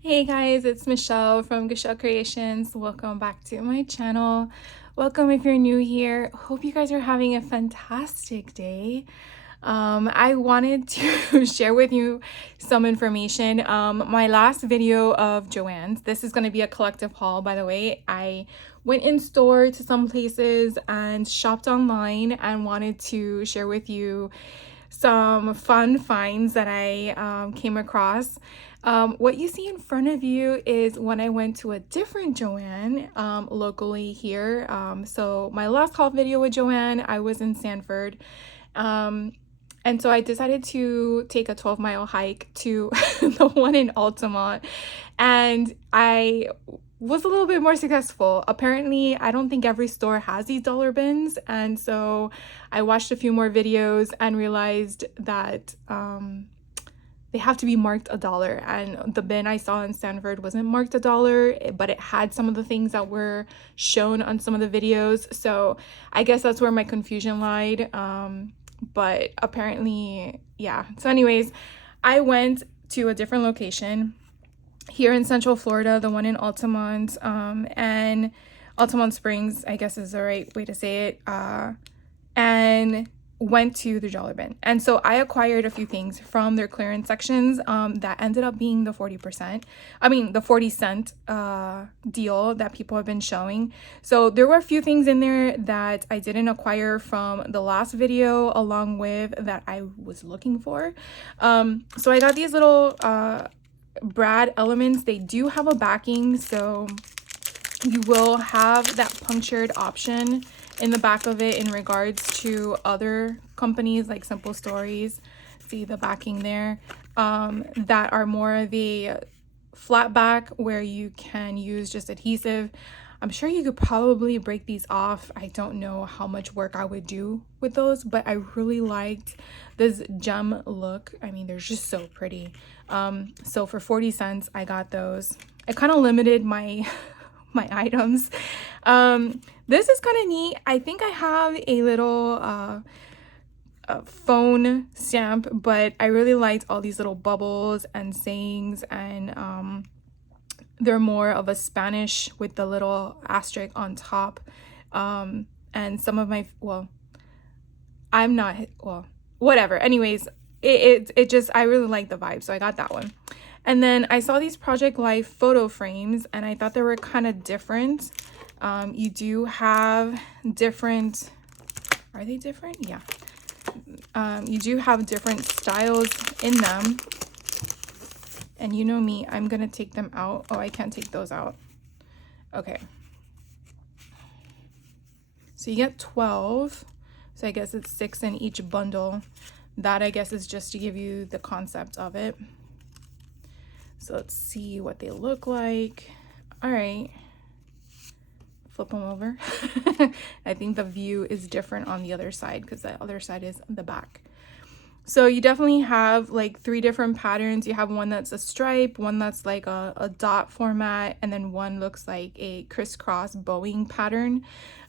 Hey guys, it's Michelle from Michelle Creations. Welcome back to my channel. Welcome if you're new here. Hope you guys are having a fantastic day. I wanted to share with you some information. My last video of Joann's, this is going to be a collective haul, by the way. I went in store to some places and shopped online and wanted to share with you some fun finds that I came across. What you see in front of you is when I went to a different Joann locally here. So my last haul video with Joann, I was in Sanford. And so I decided to take a 12-mile hike to the one in Altamont. And I was a little bit more successful. Apparently, I don't think every store has these dollar bins. And so I watched a few more videos and realized that they have to be marked $1. And the bin I saw in Stanford wasn't marked $1, but it had some of the things that were shown on some of the videos. So I guess that's where my confusion lied. But apparently, yeah. So anyways, I went to a different location here in Central Florida, the one in Altamont, and Altamont Springs, I guess is the right way to say it, and went to the dollar bin. And so I acquired a few things from their clearance sections that ended up being the 40 cent deal that people have been showing. So there were a few things in there that I didn't acquire from the last video, along with that I was looking for. So I got these little brad elements. They do have a backing, so you will have that punctured option in the back of it in regards to other companies like Simple Stories. See the backing there, that are more of a flat back where you can use just adhesive. I'm sure you could probably break these off. I don't know how much work I would do with those, but I really liked this gem look. I mean, they're just so pretty. So for 40 cents, I got those. I kind of limited my my items. This is kind of neat. I think I have a little phone stamp, but I really liked all these little bubbles and sayings, and they're more of a Spanish with the little asterisk on top. And some of my, well, I'm not, well, whatever. Anyways, it just, I really like the vibe, so I got that one. And then I saw these Project Life photo frames, and I thought they were kind of different. You do have different, are they different? Yeah. You do have different styles in them. And you know me, I'm going to take them out. Oh, I can't take those out. Okay. So you get 12. So I guess it's 6 in each bundle. That, I guess, is just to give you the concept of it. So let's see what they look like. All right. Flip them over. I think the view is different on the other side because the other side is the back. So you definitely have like 3 different patterns. You have one that's a stripe, one that's like a dot format, and then one looks like a crisscross bowing pattern.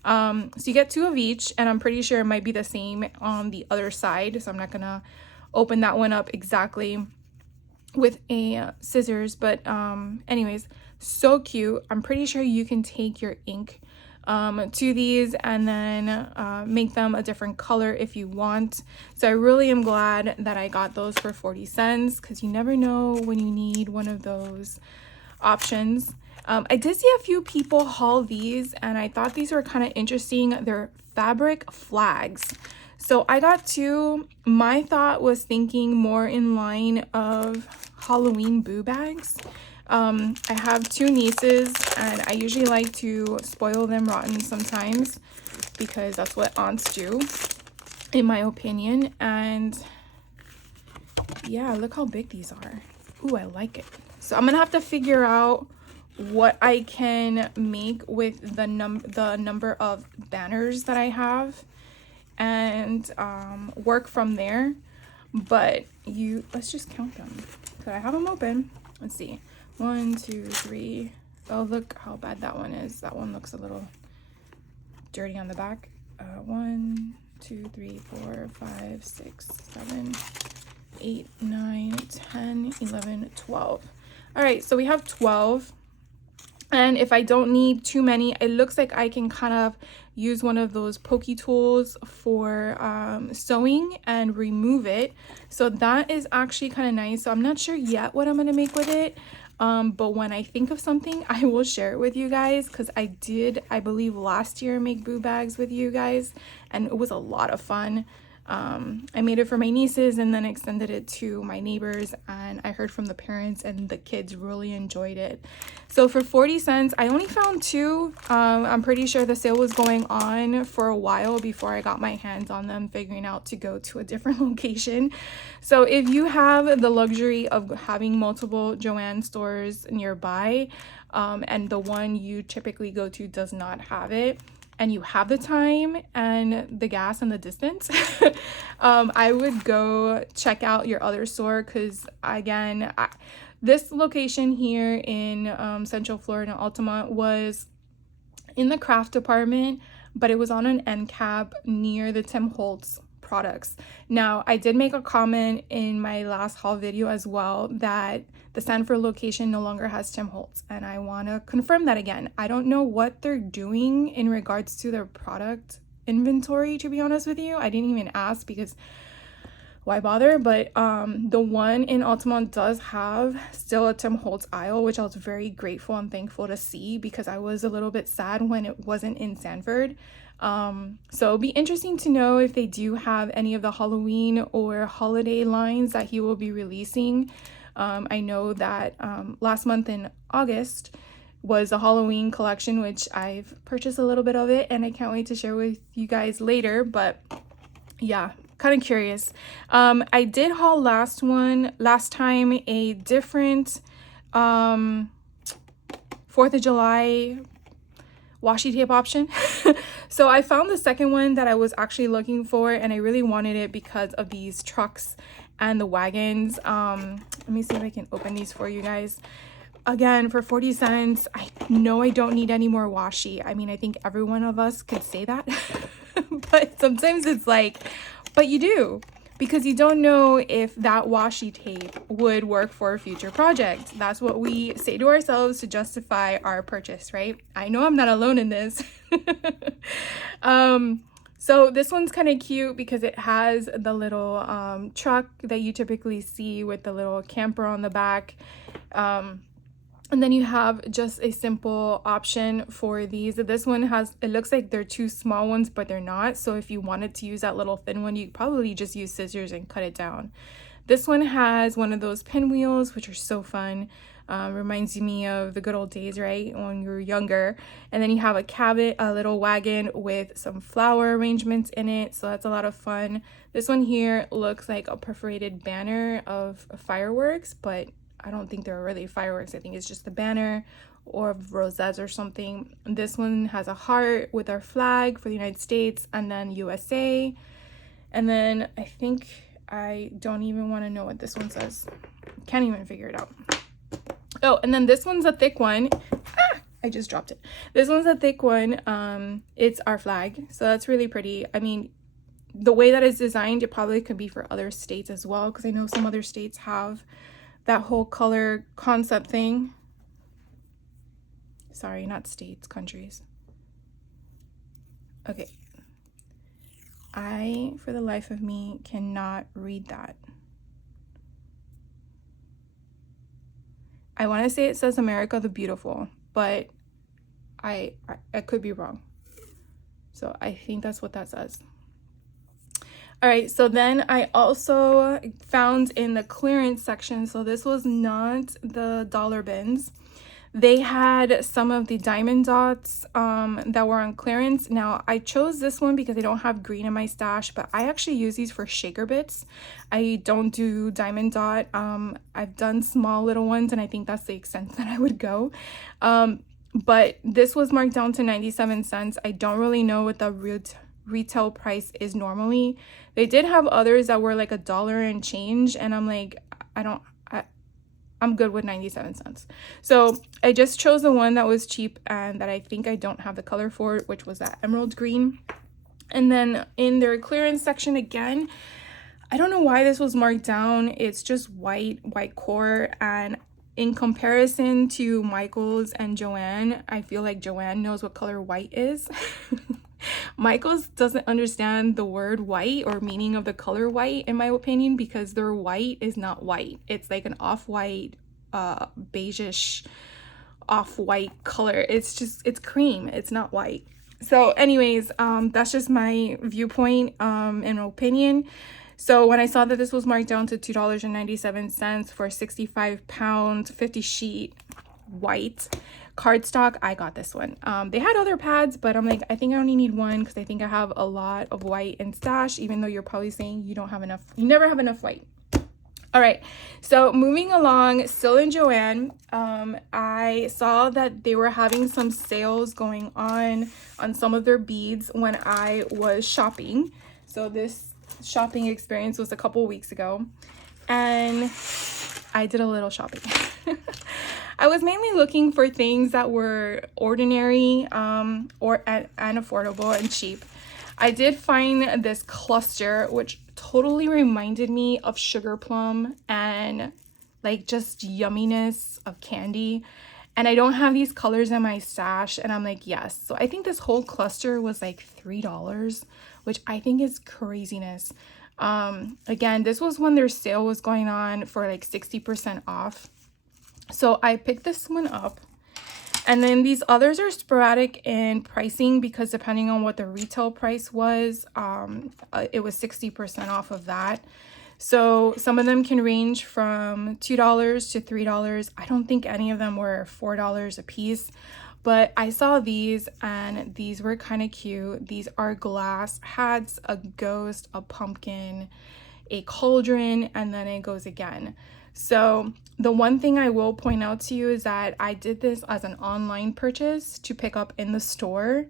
So you get 2 of each, and I'm pretty sure it might be the same on the other side. So I'm not gonna open that one up exactly with a scissors, but anyways, so cute. I'm pretty sure you can take your ink to these and then make them a different color if you want. So I really am glad that I got those for 40 cents because you never know when you need one of those options. I did see a few people haul these, and I thought these were kind of interesting. They're fabric flags. So I got 2. My thought was thinking more in line of Halloween boo bags. I have 2 nieces, and I usually like to spoil them rotten sometimes because that's what aunts do, in my opinion. And yeah, look how big these are. Ooh, I like it. So I'm gonna have to figure out what I can make with the number of banners that I have, and work from there. But let's just count them. So I have them open. Let's see. 1, 2, 3. Oh, look how bad that one is. That one looks a little dirty on the back. 1, 2, 3, 4, 5, 6, 7, 8, 9, 10, 11, 12. All right, so we have 12. And if I don't need too many, it looks like I can kind of use one of those pokey tools for sewing and remove it. So that is actually kind of nice. So I'm not sure yet what I'm going to make with it. But when I think of something, I will share it with you guys, because I did, I believe last year, make boo bags with you guys, and it was a lot of fun. I made it for my nieces and then extended it to my neighbors, and I heard from the parents and the kids really enjoyed it. So for 40 cents, I only found 2. I'm pretty sure the sale was going on for a while before I got my hands on them, figuring out to go to a different location. So if you have the luxury of having multiple Joann stores nearby, and the one you typically go to does not have it, and you have the time and the gas and the distance, I would go check out your other store, because again, this location here in Central Florida, Altamont, was in the craft department, but it was on an end cap near the Tim Holtz products. Now, I did make a comment in my last haul video as well that the Sanford location no longer has Tim Holtz, and I want to confirm that again. I don't know what they're doing in regards to their product inventory, to be honest with you. I didn't even ask, because why bother? But the one in Altamont does have still a Tim Holtz aisle, which I was very grateful and thankful to see, because I was a little bit sad when it wasn't in Sanford. So it'll be interesting to know if they do have any of the Halloween or holiday lines that he will be releasing. I know that last month in August was a Halloween collection, which I've purchased a little bit of it, and I can't wait to share with you guys later. But yeah, kind of curious. I did haul last time a different 4th of July washi tape option. So I found the second one that I was actually looking for, and I really wanted it because of these trucks and the wagons. Let me see if I can open these for you guys. Again, for 40 cents, I know I don't need any more washi. I mean, I think every one of us could say that. But sometimes it's like, but you do, because you don't know if that washi tape would work for a future project. That's what we say to ourselves to justify our purchase, right? I know I'm not alone in this. So this one's kind of cute because it has the little truck that you typically see with the little camper on the back. And then you have just a simple option for these. This one has, it looks like they're 2 small ones, but they're not. So if you wanted to use that little thin one, you probably just use scissors and cut it down. This one has one of those pinwheels, which are so fun. Reminds me of the good old days, right, when you were younger. And then you have a little wagon with some flower arrangements in it, so that's a lot of fun. This one here looks like a perforated banner of fireworks, but I don't think they're really fireworks. I think it's just the banner or rosettes or something. This one has a heart with our flag for the United States, and then USA. And then I don't even want to know what this one says. Can't even figure it out. Oh, and then this one's a thick one. I just dropped it. This one's a thick one. It's our flag, so that's really pretty. I mean, the way that it's designed, it probably could be for other states as well, because I know some other states have that whole color concept thing. Sorry, not states, countries. Okay. I, for the life of me, cannot read that. I want to say it says America the Beautiful, but I could be wrong. So I think that's what that says. All right, so then I also found in the clearance section, so this was not the dollar bins. They had some of the diamond dots that were on clearance. Now, I chose this one because I don't have green in my stash, but I actually use these for shaker bits. I don't do diamond dot. I've done small little ones, and I think that's the extent that I would go. But this was marked down to 97 cents. I don't really know what the retail price is normally. They did have others that were like $1 and change, and I'm like, I'm good with 97 cents. So I just chose the one that was cheap and that I think I don't have the color for, which was that emerald green. And then in their clearance section again, I don't know why this was marked down. It's just white core, and in comparison to Michael's and Joann, I feel like Joann knows what color white is. Michael's doesn't understand the word white or meaning of the color white, in my opinion, because their white is not white. It's like an off-white, beigeish, off-white color. It's cream. It's not white. So anyways, that's just my viewpoint and opinion. So when I saw that this was marked down to $2.97 for 65 pounds, 50 sheet white cardstock, I got this one. They had other pads, but I'm like, I think I only need one because I think I have a lot of white in stash, even though you're probably saying you don't have enough, you never have enough white. All right, so moving along, still in Joann, I saw that they were having some sales going on some of their beads when I was shopping. So this shopping experience was a couple weeks ago, and I did a little shopping. I was mainly looking for things that were ordinary and affordable and cheap. I did find this cluster, which totally reminded me of sugar plum and like just yumminess of candy. And I don't have these colors in my stash, and I'm like, yes. So I think this whole cluster was like $3, which I think is craziness. Again, this was when their sale was going on for like 60% off. So I picked this one up. And then these others are sporadic in pricing because depending on what the retail price was, it was 60% off of that. So some of them can range from $2 to $3. I don't think any of them were $4 a piece, but I saw these and these were kind of cute. These are glass hats, a ghost, a pumpkin, a cauldron, and then it goes again. So the one thing I will point out to you is that I did this as an online purchase to pick up in the store.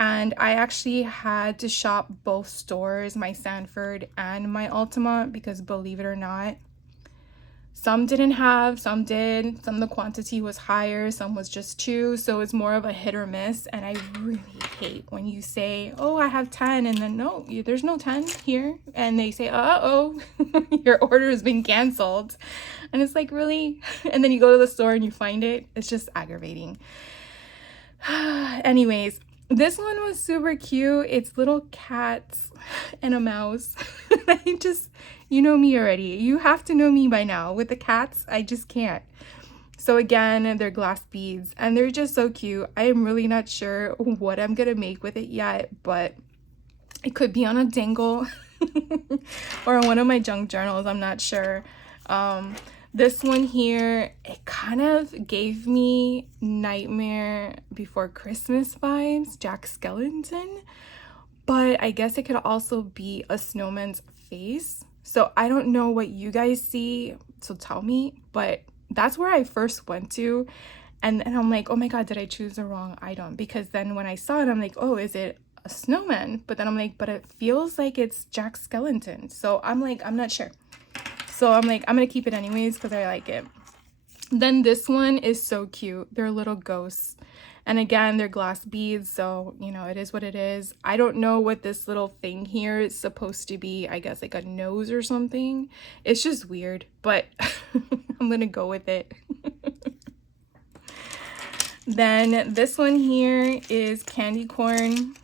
And I actually had to shop both stores, my Sanford and my Ultima, because believe it or not, some didn't have, some did. Some of the quantity was higher, some was just 2. So it's more of a hit or miss. And I really hate when you say, oh, I have 10, and then no, there's no 10 here. And they say, uh-oh, your order has been canceled. And it's like, really? And then you go to the store and you find it. It's just aggravating. Anyways, this one was super cute. It's little cats and a mouse. I just, you know me already. You have to know me by now. With the cats, I just can't. So again, they're glass beads and they're just so cute. I am really not sure what I'm gonna make with it yet, but it could be on a dangle or on one of my junk journals. I'm not sure. This one here, it kind of gave me Nightmare Before Christmas vibes, Jack Skellington, but I guess it could also be a snowman's face. So I don't know what you guys see, so tell me, but that's where I first went to. And I'm like, oh my God, did I choose the wrong item? Because then when I saw it, I'm like, oh, is it a snowman? But then I'm like, but it feels like it's Jack Skellington. So I'm like, I'm not sure. So I'm like, I'm gonna keep it anyways because I like it. Then this one is so cute. They're little ghosts. And again, they're glass beads, so, you know, it is what it is. I don't know what this little thing here is supposed to be. I guess like a nose or something. It's just weird, but I'm gonna go with it. Then this one here is candy corn,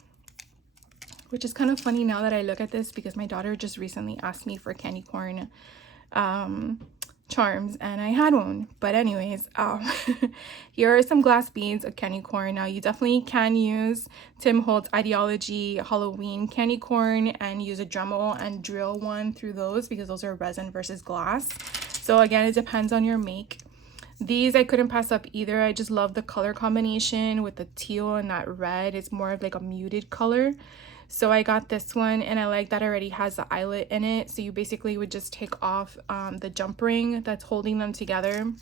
which is kind of funny now that I look at this because my daughter just recently asked me for candy corn charms and I had one. But anyways, here are some glass beads of candy corn. Now you definitely can use Tim Holtz Ideology Halloween candy corn and use a Dremel and drill one through those because those are resin versus glass. So again, it depends on your make. These I couldn't pass up either. I just love the color combination with the teal and that red. It's more of like a muted color. So I got this one and I like that it already has the eyelet in it. So you basically would just take off the jump ring that's holding them together.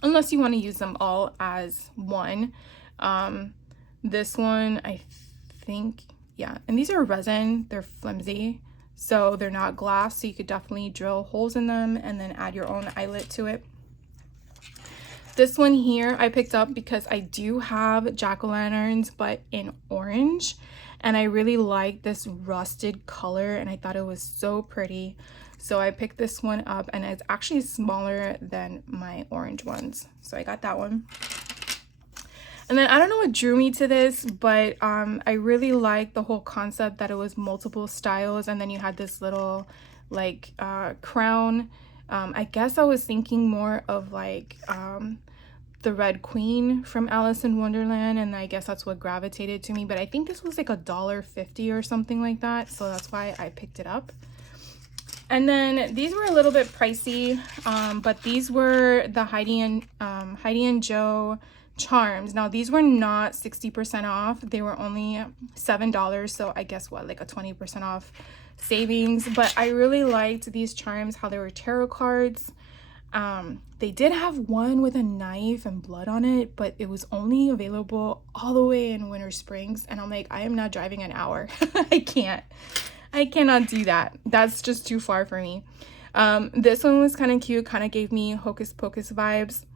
Unless you want to use them all as one. This one, I think, yeah. And these are resin. They're flimsy. So they're not glass. So you could definitely drill holes in them and then add your own eyelet to it. This one here I picked up because I do have jack-o'-lanterns, but in orange. And I really like this rusted color and I thought it was so pretty. So I picked this one up, and it's actually smaller than my orange ones. So I got that one. And then I don't know what drew me to this, but I really like the whole concept that it was multiple styles, and then you had this little like crown. I guess I was thinking more of like the Red Queen from Alice in Wonderland, and I guess that's what gravitated to me. But I think this was like $1.50 or something like that, so that's why I picked it up. And then these were a little bit pricey, but these were the Heidi and Joe charms. Now these were not 60% off, they were only $7, so I guess what, like a 20% off savings. But I really liked these charms, how they were tarot cards. They did have one with a knife and blood on it, but it was only available all the way in Winter Springs, and I'm like, I am not driving an hour. I cannot do that. That's just too far for me. This one was kind of cute, kind of gave me Hocus Pocus vibes,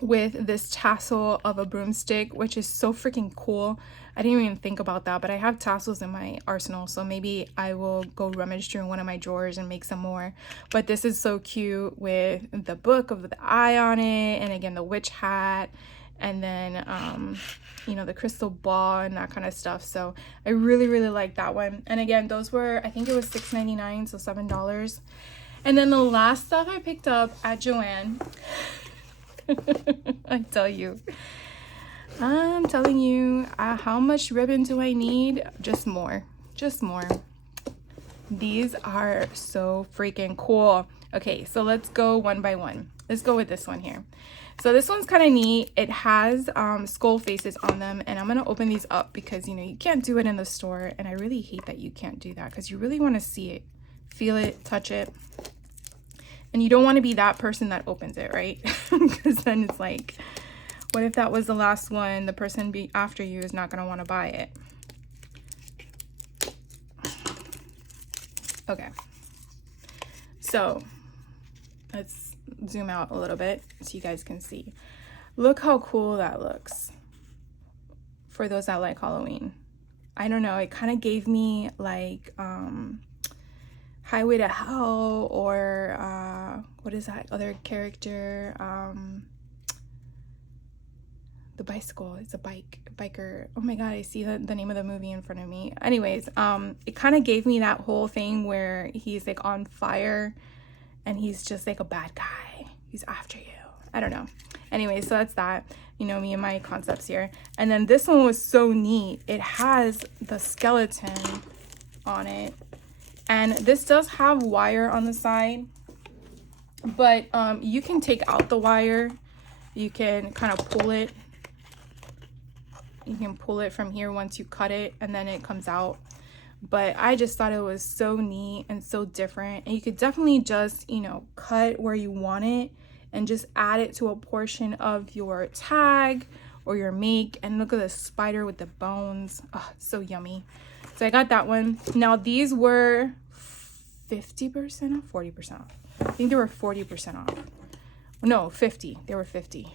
with this tassel of a broomstick, which is so freaking cool. I didn't even think about that, but I have tassels in my arsenal, so maybe I will go rummage through one of my drawers and make some more. But this is so cute with the book of the eye on it, and again the witch hat, and then you know, the crystal ball and that kind of stuff. So I really like that one. And again, those were, I think it was $6.99, so $7. And then the last stuff I picked up at Joann, I'm telling you, how much ribbon do I need? Just more. These are so freaking cool. Okay, so let's go one by one. Let's go with this one here. So this one's kind of neat. It has skull faces on them, and I'm gonna open these up because, you know, you can't do it in the store, and I really hate that you can't do that because you really want to see it, feel it, touch it. And you don't want to be that person that opens it, right? Because then it's like, what if that was the last one? The person after you is not going to want to buy it. Okay. So let's zoom out a little bit so you guys can see. Look how cool that looks for those that like Halloween. I don't know. It kind of gave me like Highway to Hell, or what is that other character, the bicycle, it's a biker. Oh my god, I see the name of the movie in front of me. Anyways, it kind of gave me that whole thing where he's like on fire and he's just like a bad guy, he's after you. I don't know. Anyway, so that's that, you know, me and my concepts here. And then this one was so neat. It has the skeleton on it. And this does have wire on the side, but you can take out the wire. You can kind of pull it. You can pull it from here once you cut it, and then it comes out. But I just thought it was so neat and so different. And you could definitely just, you know, cut where you want it and just add it to a portion of your tag or your make. And look at the spider with the bones. Oh, so yummy. So I got that one. Now these were 50% off, 40% off. I think they were 40% off. No, 50. They were 50.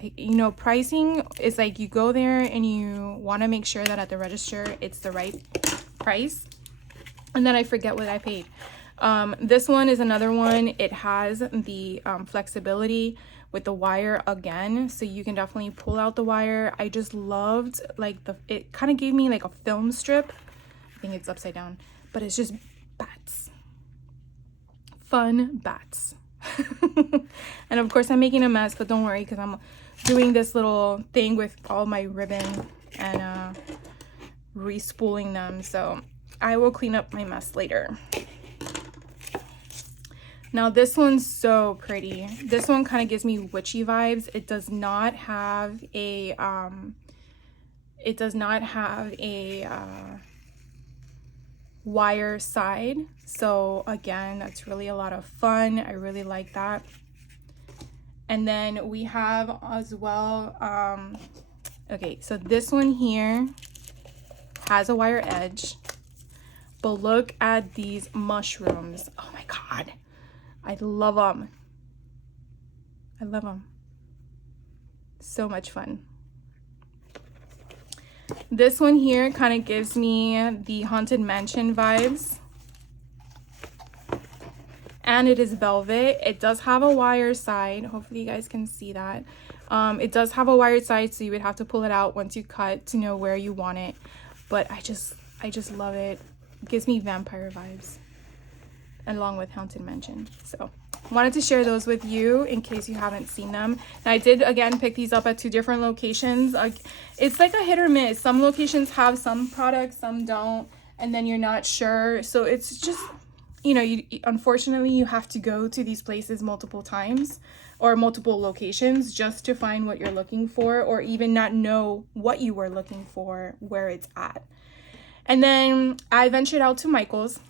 You know, pricing is like, you go there and you want to make sure that at the register it's the right price. And then I forget what I paid. This one is another one. It has the flexibility with the wire again, so you can definitely pull out the wire. I just loved like it kind of gave me like a film strip. I think it's upside down, but it's just bats, fun bats. And of course I'm making a mess, but don't worry, because I'm doing this little thing with all my ribbon and re-spooling them, so I will clean up my mess later. Now this one's so pretty. This one kind of gives me witchy vibes. It does not have a wire side, so again, that's really a lot of fun. I really like that. And then we have as well, okay, so this one here has a wire edge, but look at these mushrooms. Oh my god, I love them. I love them. So much fun. This one here kind of gives me the Haunted Mansion vibes. and it is velvet. It does have a wire side. Hopefully you guys can see that. It does have a wired side, so you would have to pull it out once you cut to know where you want it. But I just love it. It gives me vampire vibes, along with Haunted Mansion. So wanted to share those with you in case you haven't seen them. And I did again pick these up at 2 different locations. Like, it's like a hit or miss. Some locations have some products, some don't, and then you're not sure. So it's just, you know, unfortunately you have to go to these places multiple times or multiple locations just to find what you're looking for, or even not know what you were looking for, where it's at. And then I ventured out to Michael's.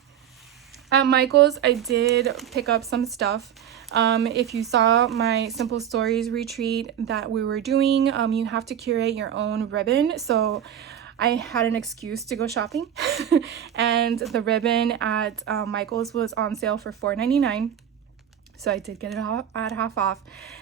At Michael's, I did pick up some stuff. If you saw my Simple Stories retreat that we were doing, you have to curate your own ribbon. So I had an excuse to go shopping. And the ribbon at Michael's was on sale for $4.99. So I did get it at half off.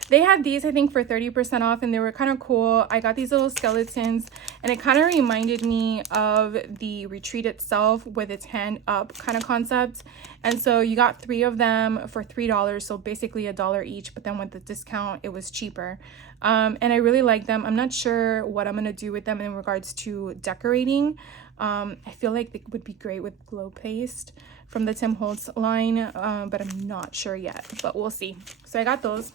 They had these, I think, for 30% off, and they were kind of cool. I got these little skeletons, and it kind of reminded me of the retreat itself with its hand up kind of concept. And so you got 3 of them for $3, so basically $1 each, but then with the discount it was cheaper. And I really like them. I'm not sure what I'm gonna do with them in regards to decorating. I feel like they would be great with glow paste from the Tim Holtz line, but I'm not sure yet, but we'll see. So I got those.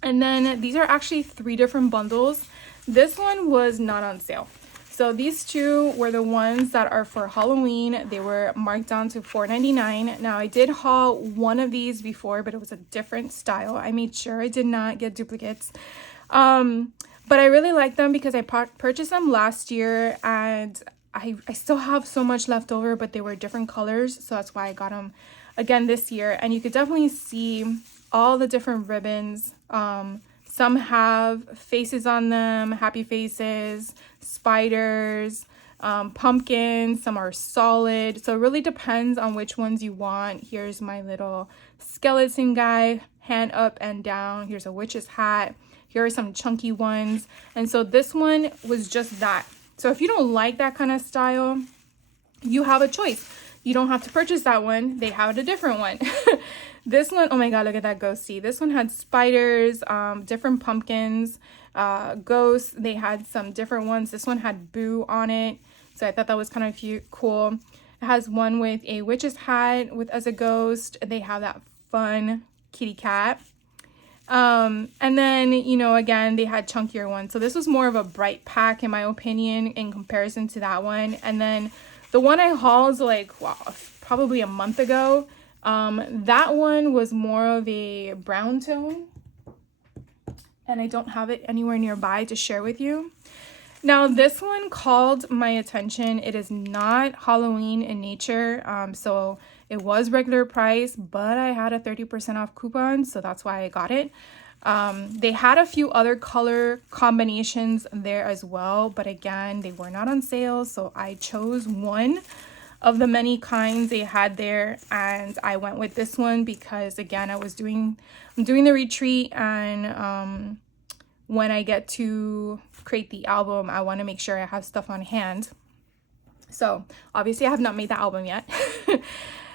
And then these are actually 3 different bundles. This one was not on sale. So these 2 were the ones that are for Halloween. They were marked down to $4.99. Now I did haul one of these before, but it was a different style. I made sure I did not get duplicates. But I really like them because I purchased them last year, and I still have so much left over, but they were different colors, so that's why I got them again this year. And you could definitely see all the different ribbons. Some have faces on them, happy faces, spiders, pumpkins. Some are solid, so it really depends on which ones you want. Here's my little skeleton guy, hand up and down. Here's a witch's hat. Here are some chunky ones, and so this one was just that. So if you don't like that kind of style, you have a choice. You don't have to purchase that one. They have a different one. This one, oh my God, look at that ghosty. This one had spiders, different pumpkins, ghosts. They had some different ones. This one had Boo on it. So I thought that was kind of cool. It has one with a witch's hat as a ghost. They have that fun kitty cat. And then, you know, again, they had chunkier ones. So this was more of a bright pack, in my opinion, in comparison to that one. And then the one I hauled, like, wow, probably a month ago, that one was more of a brown tone, and I don't have it anywhere nearby to share with you. Now, this one called my attention. It is not Halloween in nature, so it was regular price, but I had a 30% off coupon, so that's why I got it. They had a few other color combinations there as well, but again, they were not on sale, so I chose one of the many kinds they had there, and I went with this one because, again, I'm doing the retreat, and when I get to create the album, I want to make sure I have stuff on hand. So obviously I have not made the album yet.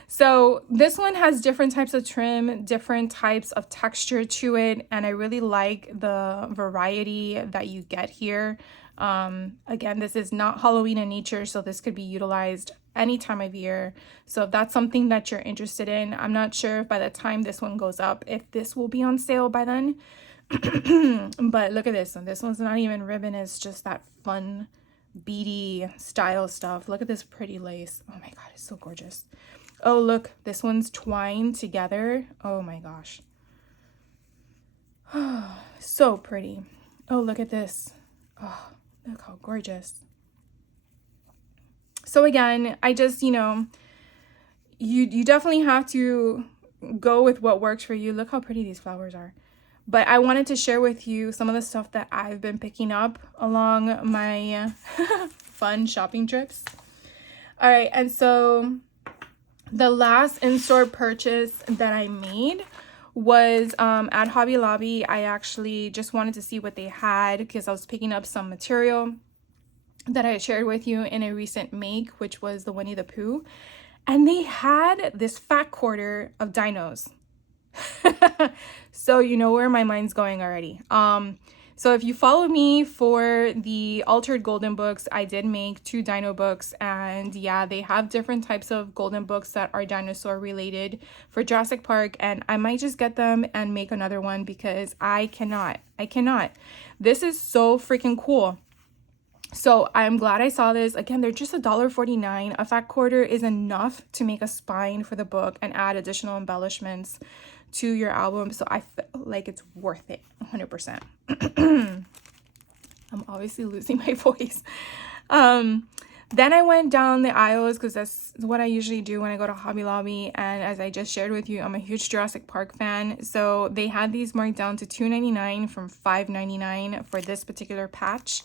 So this one has different types of trim, different types of texture to it, and I really like the variety that you get here. Again, this is not Halloween in nature, so this could be utilized any time of year. So if that's something that you're interested in, I'm not sure if by the time this one goes up, if this will be on sale by then. But look at this one. This one's not even ribbon, it's just that fun beady style stuff. Look at this pretty lace. Oh my God, it's so gorgeous. Oh, look, this one's twined together. Oh my gosh. So pretty. Oh, look at this. Oh, look how gorgeous. So again, I just, you know, you definitely have to go with what works for you. Look how pretty these flowers are. But I wanted to share with you some of the stuff that I've been picking up along my fun shopping trips. All right, and so the last in-store purchase that I made was at Hobby Lobby. I actually just wanted to see what they had because I was picking up some material that I shared with you in a recent make, which was the Winnie the Pooh. And they had this fat quarter of dinos. So you know where my mind's going already. So if you follow me for the Altered Golden books, I did make 2 dino books, and yeah, they have different types of golden books that are dinosaur related for Jurassic Park, and I might just get them and make another one because I cannot. This is so freaking cool. So I'm glad I saw this. Again, they're just $1.49. A fat quarter is enough to make a spine for the book and add additional embellishments to your album. So I feel like it's worth it 100%. I'm obviously losing my voice. Then I went down the aisles because that's what I usually do when I go to Hobby Lobby. And as I just shared with you, I'm a huge Jurassic Park fan. So they had these marked down to $2.99 from $5.99 for this particular patch.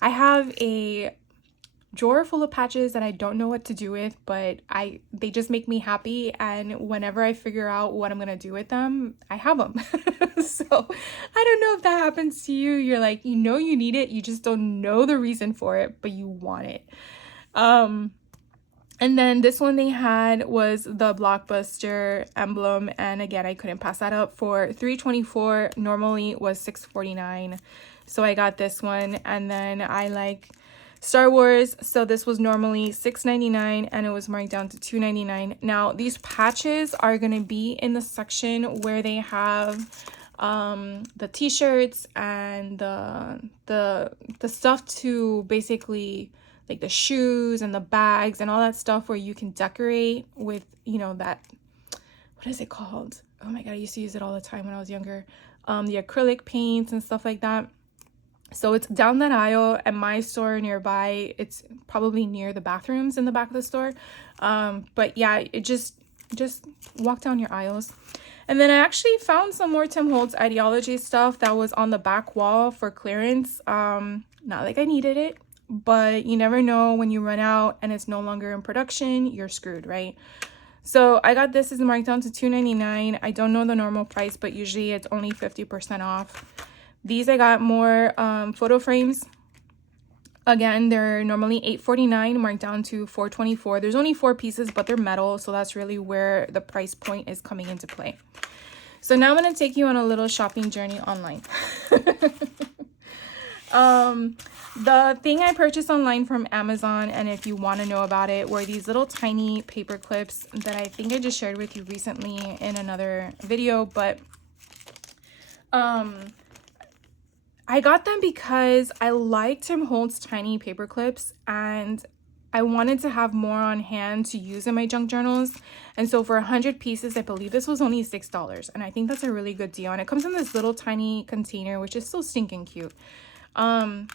I have a drawer full of patches that I don't know what to do with, but they just make me happy, and whenever I figure out what I'm gonna do with them, I have them. So I don't know if that happens to you. You're like, you know you need it, you just don't know the reason for it, but you want it. And then this one they had was the Blockbuster emblem, and again, I couldn't pass that up for $3.24. Normally was $6.49. So I got this one. And then I like Star Wars, so this was normally $6.99 and it was marked down to $2.99. Now these patches are going to be in the section where they have the t-shirts and the stuff to basically like the shoes and the bags and all that stuff where you can decorate with, you know, that, what is it called? Oh my god, I used to use it all the time when I was younger. The acrylic paints and stuff like that. So it's down that aisle at my store nearby. It's probably near the bathrooms in the back of the store. But yeah, it just walk down your aisles. And then I actually found some more Tim Holtz Ideology stuff that was on the back wall for clearance. Not like I needed it, but you never know, when you run out and it's no longer in production, you're screwed, right? So I got this as marked down to $2.99. I don't know the normal price, but usually it's only 50% off. These I got more photo frames. Again, they're normally $8.49, marked down to $4.24. There's only 4 pieces, but they're metal, so that's really where the price point is coming into play. So now I'm going to take you on a little shopping journey online. The thing I purchased online from Amazon, and if you want to know about it, were these little tiny paper clips that I think I just shared with you recently in another video, but I got them because I like Tim Holtz tiny paper clips and I wanted to have more on hand to use in my junk journals. And so for 100 pieces, I believe this was only $6. And I think that's a really good deal. And it comes in this little tiny container, which is so stinking cute. And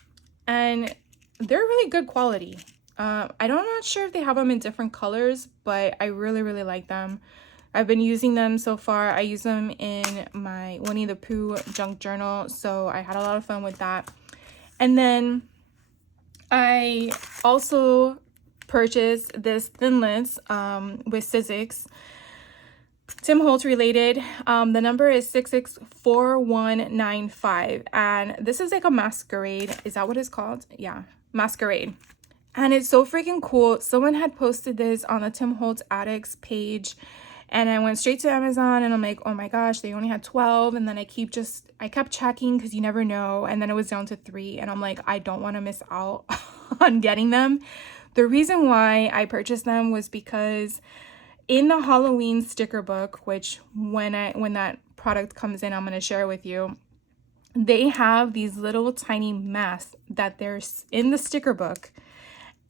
they're really good quality. I'm not sure if they have them in different colors, but I really, really like them. I've been using them so far. I use them in my Winnie the Pooh junk journal, so I had a lot of fun with that. And then I also purchased this Thinlits with Sizzix, Tim Holtz related. The number is 664195, and this is like a masquerade. Is that what it's called? Yeah, masquerade. And it's so freaking cool. Someone had posted this on the Tim Holtz Addicts page, and I went straight to Amazon and I'm like, oh my gosh, they only had 12. And then I kept checking because you never know. And then it was down to 3. And I'm like, I don't want to miss out on getting them. The reason why I purchased them was because in the Halloween sticker book, which when that product comes in, I'm going to share with you, they have these little tiny masks that they're in the sticker book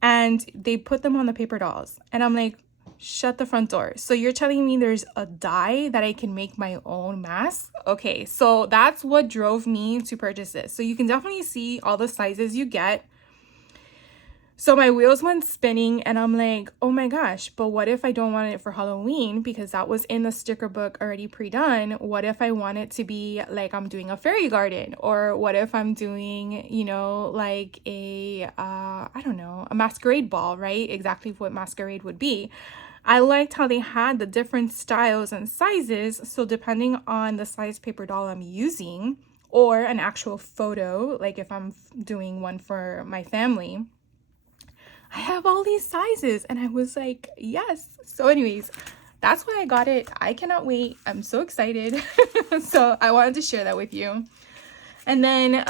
and they put them on the paper dolls. And I'm like, shut the front door. So you're telling me there's a die that I can make my own mask? Okay, so that's what drove me to purchase this. So you can definitely see all the sizes you get. So my wheels went spinning and I'm like, oh my gosh, but what if I don't want it for Halloween? Because that was in the sticker book already pre-done. What if I want it to be like I'm doing a fairy garden? Or what if I'm doing, you know, like a, I don't know, a masquerade ball, right? Exactly what masquerade would be. I liked how they had the different styles and sizes. So depending on the size paper doll I'm using or an actual photo, like if I'm doing one for my family, I have all these sizes. And I was like, yes. So anyways, that's why I got it. I cannot wait. I'm so excited. So I wanted to share that with you. And then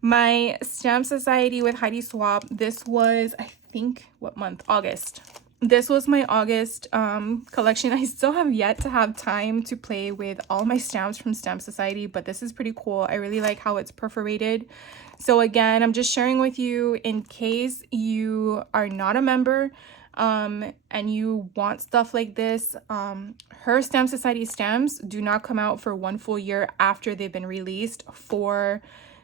my Stamp Society with Heidi Swap. This was, I think, what month? August. This was my August collection. I still have yet to have time to play with all my stamps from Stamp Society, but this is pretty cool. I really like how it's perforated. So again, I'm just sharing with you in case you are not a member and you want stuff like this. Her Stamp Society stamps do not come out for 1 full year after they've been released for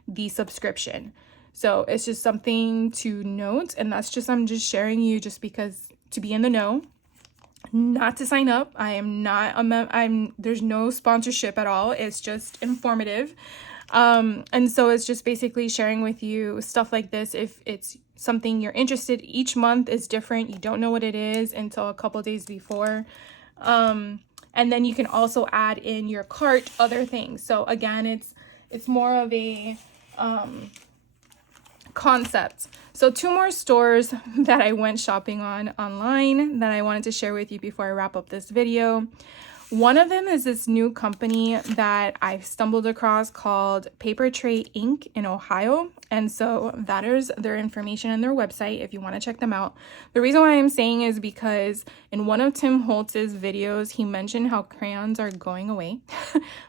the subscription. So it's just something to note, and that's just, I'm just sharing you just because, to be in the know, not to sign up. I am not there's no sponsorship at all. It's just informative. And so it's just basically sharing with you stuff like this. If it's something you're interested, each month is different. You don't know what it is until a couple days before. And then you can also add in your cart other things. So again, it's more of a concept. So 2 more stores that I went shopping on online that I wanted to share with you before I wrap up this video. One of them is this new company that I stumbled across called Paper Tray Inc. in Ohio. And so that is their information and their website if you want to check them out. The reason why I'm saying is because in one of Tim Holtz's videos, he mentioned how crayons are going away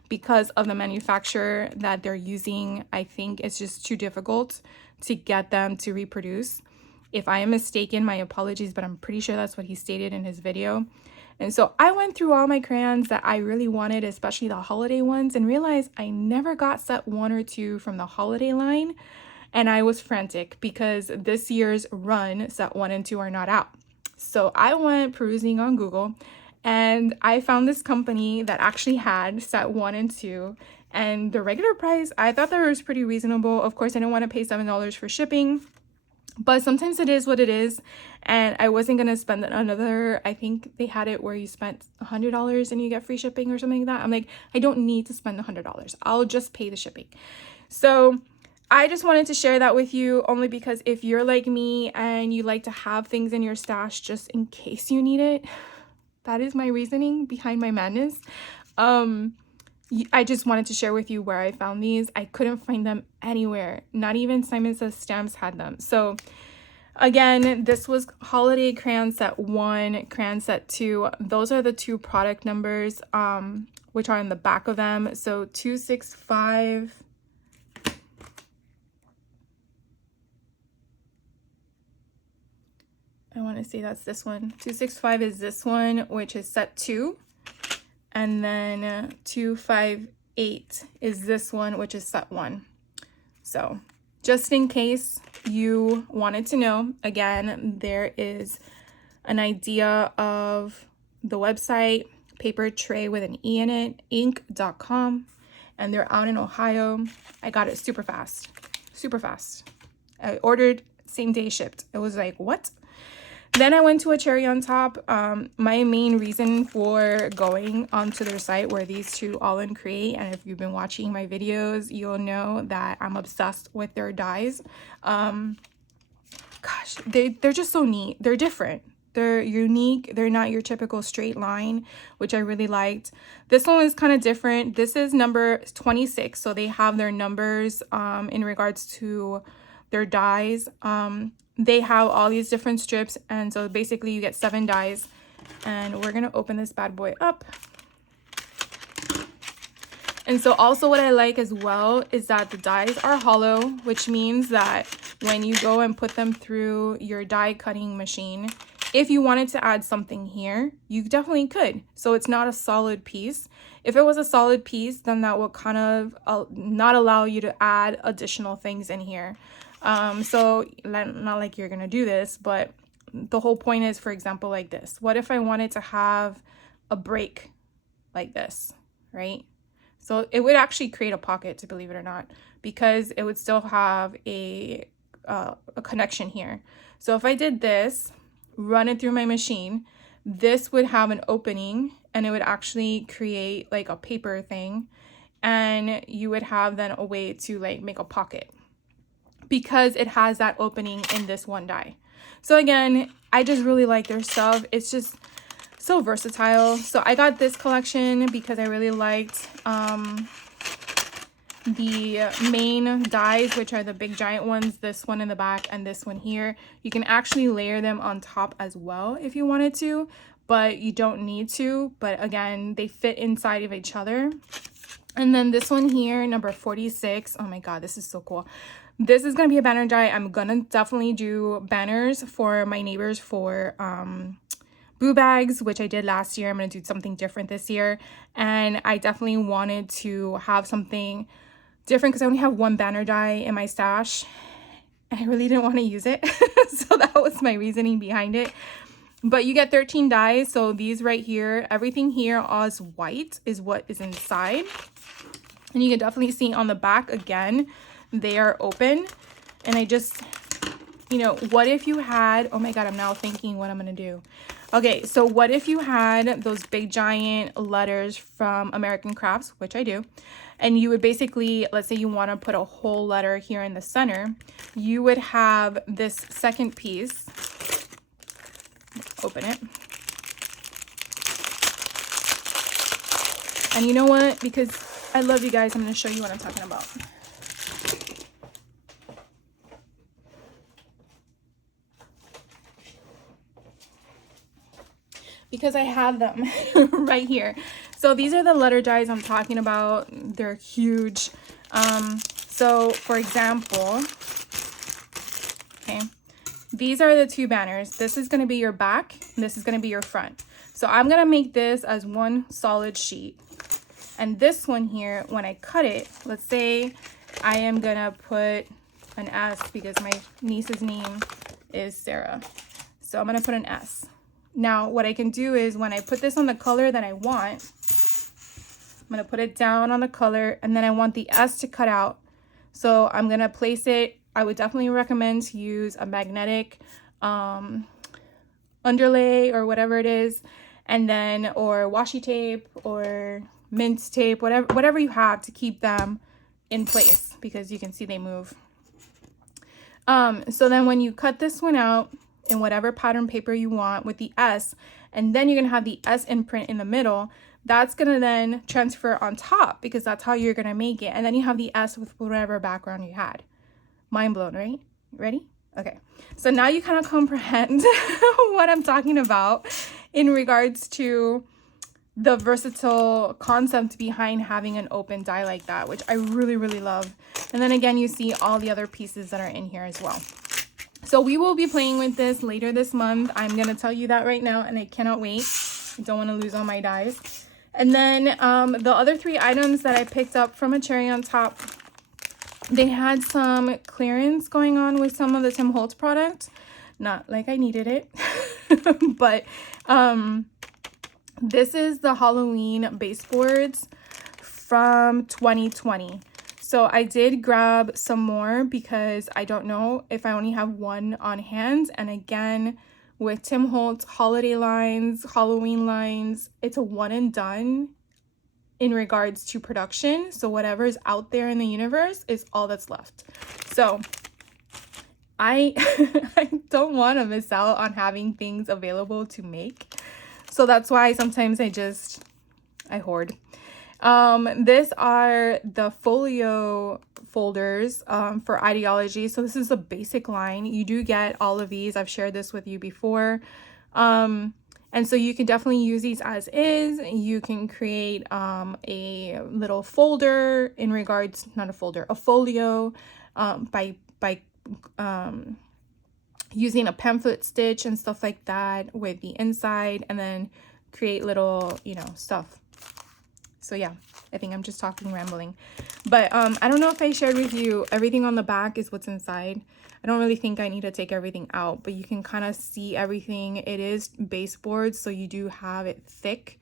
because of the manufacturer that they're using. I think it's just too difficult to get them to reproduce. If I am mistaken, my apologies, but I'm pretty sure that's what he stated in his video. And so I went through all my crayons that I really wanted, especially the holiday ones, and realized I never got set 1 or 2 from the holiday line. And I was frantic because this year's run set 1 and 2 are not out. So I went perusing on Google and I found this company that actually had set 1 and 2. And the regular price, I thought that was pretty reasonable. Of course, I didn't want to pay $7 for shipping, but sometimes it is what it is. And I wasn't going to spend another, I think they had it where you spent $100 and you get free shipping or something like that. I'm like, I don't need to spend $100. I'll just pay the shipping. So I just wanted to share that with you only because if you're like me and you like to have things in your stash just in case you need it, that is my reasoning behind my madness. I just wanted to share with you where I found these. I couldn't find them anywhere. Not even Simon Says Stamps had them. So again, this was holiday crayon set 1, crayon set 2. Those are the 2 product numbers, which are in the back of them. So 265. I want to say that's this one. 265 is this one, which is set 2. And then 258 is this one, which is set 1. So just in case you wanted to know, again, there is an idea of the website, Paper Tray with an E in it, inc.com. And they're out in Ohio. I got it super fast, super fast. I ordered, same day shipped. It was like, what? Then I went to a cherry on top. My main reason for going onto their site were these 2 All In Create. And if you've been watching my videos, you'll know that I'm obsessed with their dies. Gosh, they're just so neat. They're different. They're unique. They're not your typical straight line, which I really liked. This one is kind of different. This is number 26. So they have their numbers in regards to their dies. They have all these different strips, and so basically you get 7 dies. And we're gonna open this bad boy up. And so also what I like as well is that the dies are hollow, which means that when you go and put them through your die cutting machine, if you wanted to add something here, you definitely could. So it's not a solid piece. If it was a solid piece, then that will kind of not allow you to add additional things in here. So not like you're gonna do this, but the whole point is, for example, like this. What if I wanted to have a break like this, right? So it would actually create a pocket, to believe it or not, because it would still have a connection here. So if I did this, run it through my machine, this would have an opening and it would actually create like a paper thing, and you would have then a way to like make a pocket, because it has that opening in this one die. So again, I just really like their stuff. It's just so versatile. So I got this collection because I really liked the main dies, which are the big giant ones, this one in the back and this one here. You can actually layer them on top as well if you wanted to, but you don't need to. But again, they fit inside of each other. And then this one here, number 46. Oh my god, this is so cool. This is gonna be a banner die. I'm gonna definitely do banners for my neighbors for boo bags, which I did last year. I'm gonna do something different this year, and I definitely wanted to have something different because I only have one banner die in my stash and I really didn't want to use it. So that was my reasoning behind it. But you get 13 dies. So these right here, everything here is white is what is inside. And you can definitely see on the back again, they are open. And I just, you know, what if you had, oh my god, I'm now thinking what I'm gonna do. Okay, so what if you had those big giant letters from American Crafts, which I do, and you would basically, let's say you want to put a whole letter here in the center, you would have this second piece. Open it. And you know what? Because I love you guys, I'm going to show you what I'm talking about. Because I have them right here. So these are the letter dies I'm talking about. They're huge. So for example, okay, these are the two banners. This is going to be your back. This is going to be your front. So I'm going to make this as one solid sheet. And this one here, when I cut it, let's say I am going to put an S because my niece's name is Sarah. So I'm going to put an S. Now, what I can do is when I put this on the color that I want, I'm going to put it down on the color, and then I want the S to cut out. So I'm going to place it. I would definitely recommend to use a magnetic underlay or whatever it is, and then, or washi tape or mint tape, whatever you have to keep them in place, because you can see they move. So then when you cut this one out, in whatever pattern paper you want with the S, and then you're gonna have the S imprint in the middle, that's gonna then transfer on top because that's how you're gonna make it. And then you have the S with whatever background you had. Mind blown, right? Ready? Okay. So now you kind of comprehend what I'm talking about in regards to the versatile concept behind having an open die like that, which I really, really love. And then again, you see all the other pieces that are in here as well. So we will be playing with this later this month. I'm going to tell you that right now, and I cannot wait. I don't want to lose all my dies. And then the other three items that I picked up from a cherry on top, they had some clearance going on with some of the Tim Holtz products. Not like I needed it, but this is the Halloween baseboards from 2020. So I did grab some more because I don't know if I only have one on hand. And again, with Tim Holtz holiday lines, Halloween lines, it's a one and done in regards to production. So whatever's out there in the universe is all that's left. So I don't want to miss out on having things available to make. So that's why sometimes I hoard. This are the folio folders for ideology. So this is a basic line. You do get all of these. I've shared this with you before. And so you can definitely use these as is. You can create a little folder in regards, not a folder, a folio by using a pamphlet stitch and stuff like that with the inside, and then create little, stuff. So yeah, I think I'm just talking rambling, but I don't know if I shared with you, everything on the back is what's inside. I don't really think I need to take everything out, but you can kind of see everything. It is baseboard, so you do have it thick.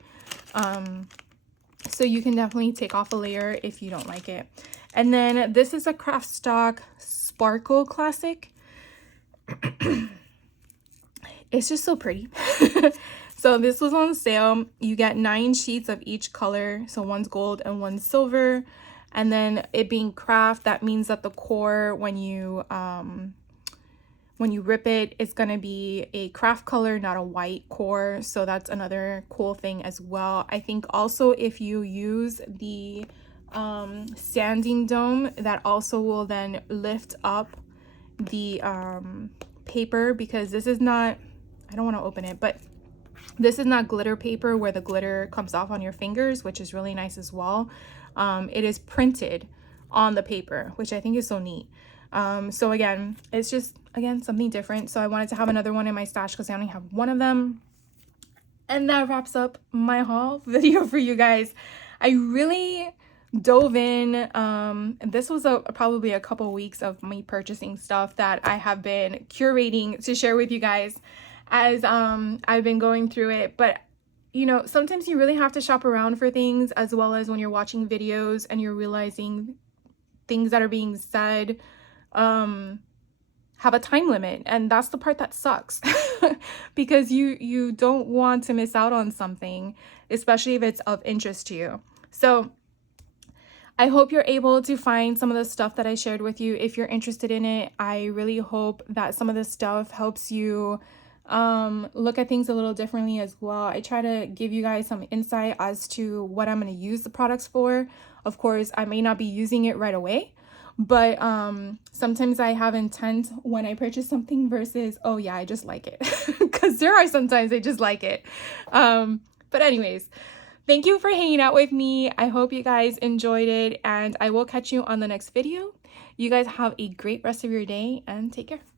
So you can definitely take off a layer if you don't like it. And then this is a Craft Stock Sparkle Classic. It's just so pretty. So this was on sale. You get 9 sheets of each color. So one's gold and one's silver. And then it being craft, that means that the core, when you when you rip it, it's going to be a craft color, not a white core. So that's another cool thing as well. I think also if you use the sanding dome, that also will then lift up the paper, because this is not, I don't want to open it, but this is not glitter paper where the glitter comes off on your fingers, which is really nice as well. It is printed on the paper, which I think is so neat. So again, it's just, again, something different. So I wanted to have another one in my stash because I only have one of them. And that wraps up my haul video for you guys. I really dove in. This was probably a couple weeks of me purchasing stuff that I have been curating to share with you guys as I've been going through it. But you know, sometimes you really have to shop around for things, as well as when you're watching videos and you're realizing things that are being said have a time limit, and that's the part that sucks because you don't want to miss out on something, especially if it's of interest to you. So I hope you're able to find some of the stuff that I shared with you if you're interested in it. I really hope that some of this stuff helps you look at things a little differently as well. I try to give you guys some insight as to what I'm going to use the products for. Of course, I may not be using it right away, but sometimes I have intent when I purchase something versus, oh yeah, I just like it. Because there are sometimes I just like it. But anyways, thank you for hanging out with me. I hope you guys enjoyed it, and I will catch you on the next video. You guys have a great rest of your day and take care.